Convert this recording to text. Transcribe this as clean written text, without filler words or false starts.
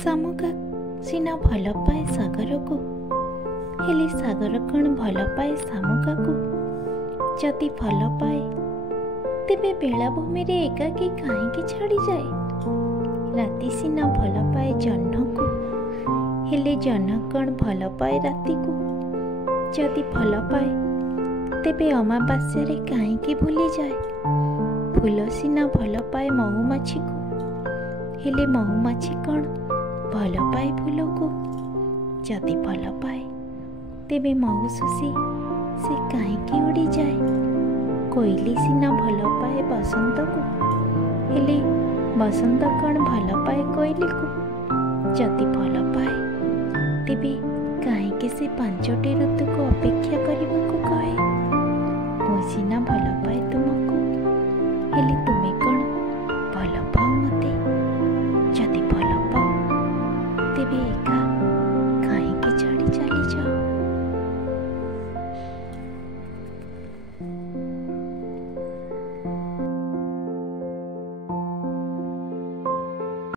ଶାମୁକା ସିନା ଭଲ ପାଏ ସାଗରକୁ, ହେଲେ ସାଗର କ'ଣ ଭଲ ପାଏ ଶାମୁକାକୁ? ଯଦି ଭଲ ପାଏ ତେବେ ବେଳାଭୂମିରେ ଏକାକୀ କାହିଁକି ଛାଡ଼ିଯାଏ? ରାତି ସିନା ଭଲ ପାଏ ଜହ୍ନକୁ, ହେଲେ ଜହ୍ନ କ'ଣ ଭଲ ପାଏ ରାତିକୁ? ଯଦି ଭଲ ପାଏ ତେବେ ଅମାବାସ୍ୟାରେ କାହିଁକି ଭୁଲିଯାଏ? ଫୁଲ ସିନା ଭଲ ପାଏ ମହୁମାଛିକୁ, ହେଲେ ମହୁମାଛି କ'ଣ ଭଲ ପାଏ ଫୁଲକୁ? ଯଦି ଭଲ ପାଏ ତେବେ ମହୁ ଶୋଷି ସେ କାହିଁକି ଉଡ଼ିଯାଏ? କୋଇଲି ସିନା ଭଲ ପାଏ ବସନ୍ତକୁ, ହେଲେ ବସନ୍ତ କ'ଣ ଭଲ ପାଏ କୋଇଲିକୁ? ଯଦି ଭଲ ପାଏ ତେବେ କାହିଁକି ସେ 5ଟି ଋତୁକୁ ଅପେକ୍ଷା କରିବାକୁ କହେ? ମୁଁ ସିନା ଭଲ ପାଏ ତୁମକୁ, ହେଲେ ତୁମେ କ'ଣ ଭଲ ପାଅ ମୋତେ? ଯଦି ଭଲ ପାଅ ତେବେ ଏକା